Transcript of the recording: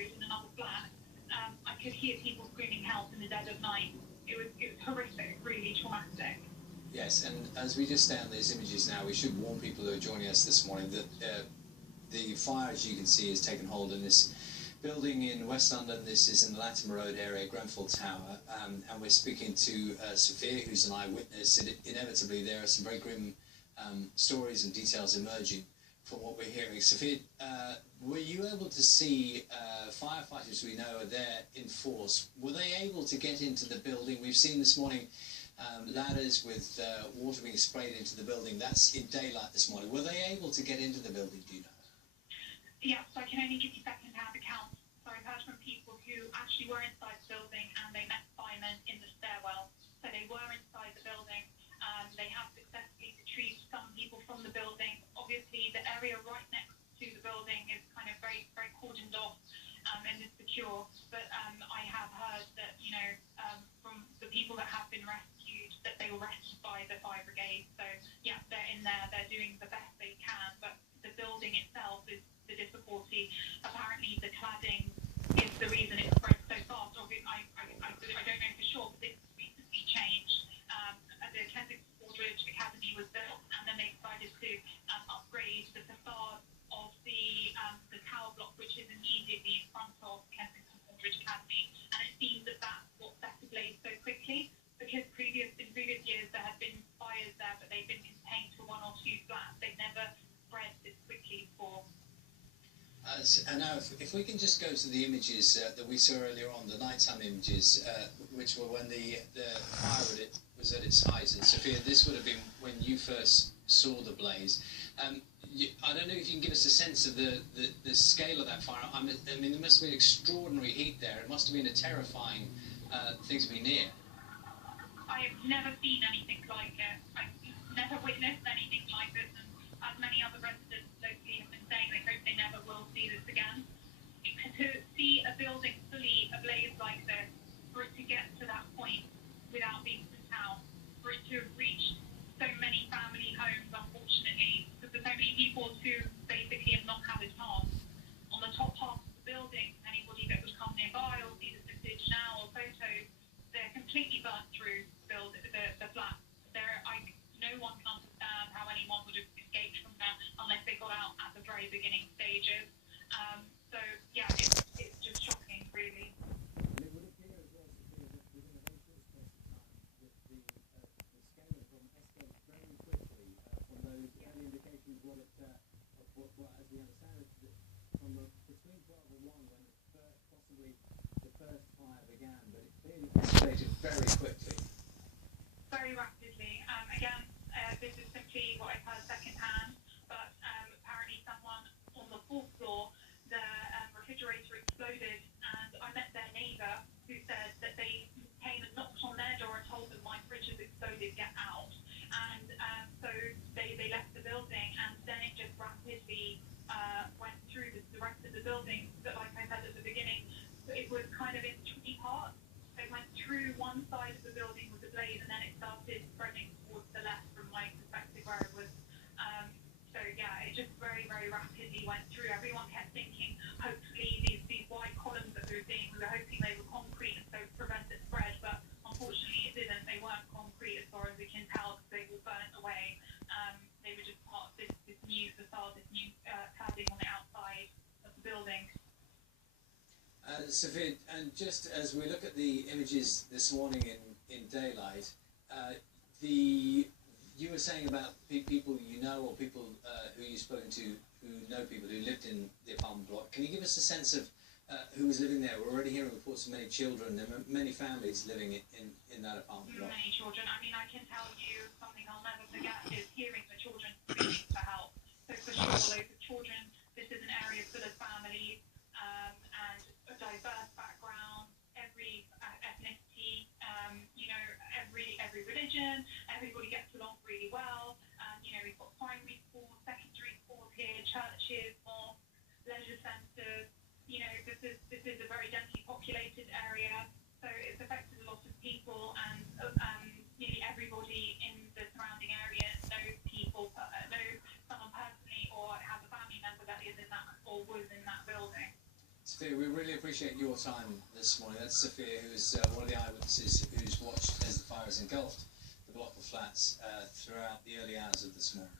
road in another flat. I could hear people screaming help in the dead of night. It was horrific, really traumatic. Yes, and as we just stay on these images now, we should warn people who are joining us this morning that the fire, as you can see, has taken hold in this building in West London. This is in the Latimer Road area, Grenfell Tower, and we're speaking to Sophia, who's an eyewitness. And inevitably, there are some very grim stories and details emerging from what we're hearing. Sophia, were you able to see firefighters we know are there in force? Were they able to get into the building? We've seen this morning ladders with water being sprayed into the building. That's in daylight this morning. Were they able to get into the building, do you know? Yes, I can only give you second-hand accounts. So I've heard from people who actually were inside the building and they met firemen in the stairwell. So they were inside the building. They have successfully retrieved some people from the building. Obviously, the area right next to the building is kind of very, very cordoned off and is secure. But I have heard that, you know, from the people that have been rescued, that they were rescued by the fire brigade. So, yeah, they're in there. They're doing the best they can. But the building itself is the difficulty. Apparently, the cladding is the reason it spread so fast. I don't know for sure, but this recently changed. The Kensington Aldridge Academy was built, and then they decided to upgrade the facade of the tower block, which is immediately in front of Kensington Aldridge Academy. And it seems that that's what set ablaze so quickly, because in previous years there had been fires there, but they've been contained to one or two flats. They've never spread this quickly before. And now, if we can just go to the images that we saw earlier on, the nighttime images, which were when the fire was at its height. And Sophia, this would have been when you first saw the blaze. I don't know if you can give us a sense of the scale of that fire. I mean, there must have been extraordinary heat there. It must have been a terrifying thing to be near. I have never seen anything like it. I've never witnessed anything like this. And as many other residents locally have been saying, they hope they never will see this again. To see a building fully ablaze like this, for it to get to that point without being put out, for it to have reached so many family homes, unfortunately, because there's so many people who basically have not had a chance. On the top half of the building, anybody that would come nearby or see the footage now or photos, they're completely burnt through the flats. No one can understand how anyone would have escaped from there unless they got out at the very beginning stages. So yeah, it's just shocking, really. And it would appear as well, Sophia, that within a very short space of time, that the scale of them escalated very quickly from those early indications. As we understand it, from between 12 and 1 when possibly the first fire began, but it clearly escalated very quickly. Very rapidly. Again, this is simply what I've heard secondhand, but apparently someone on the fourth floor, the refrigerator exploded, and I met their neighbour who said that they came and knocked on their door and told them, my fridge has exploded, get out. And so they left the building, and then it just rapidly went through the rest of the building. But like I said at the beginning, it was kind of in three parts. It went through one side of the building with the blaze, and then it started spreading towards the left from my perspective where it was. So yeah, it just very, very rapidly went through. Everyone kept thinking, hopefully these white columns that we were seeing, we were hoping they were concrete and so prevent it spread, but unfortunately it didn't. They weren't concrete as far as we can tell, because they were burnt away. They were just part of this new facade, this new cladding on the outside of the building. Sophia, and just as we look at the images this morning in daylight, you were saying about people you know, or people who you've spoken to who know people who lived in the apartment block. Can you give us a sense of who was living there? We're already hearing reports of many children. There are many families living in that apartment block. Many children. I mean, I can tell you something I'll never forget is hearing the children screaming for help. So for sure, loads of children. This is an area full of families and a diverse background, every ethnicity, you know, every religion. Everybody gets along really well. You know, we've got primary schools, secondary schools here, churches, mosques, leisure centres. You know, this is a very densely populated area, so it's affected a lot of people, and nearly everybody in the surrounding area knows people, knows someone personally, or has a family member that is in that or was in that building. Sophia, we really appreciate your time this morning. That's Sophia, who's one of the eyewitnesses who's watched as the fire has engulfed the block of flats throughout the early hours of this morning.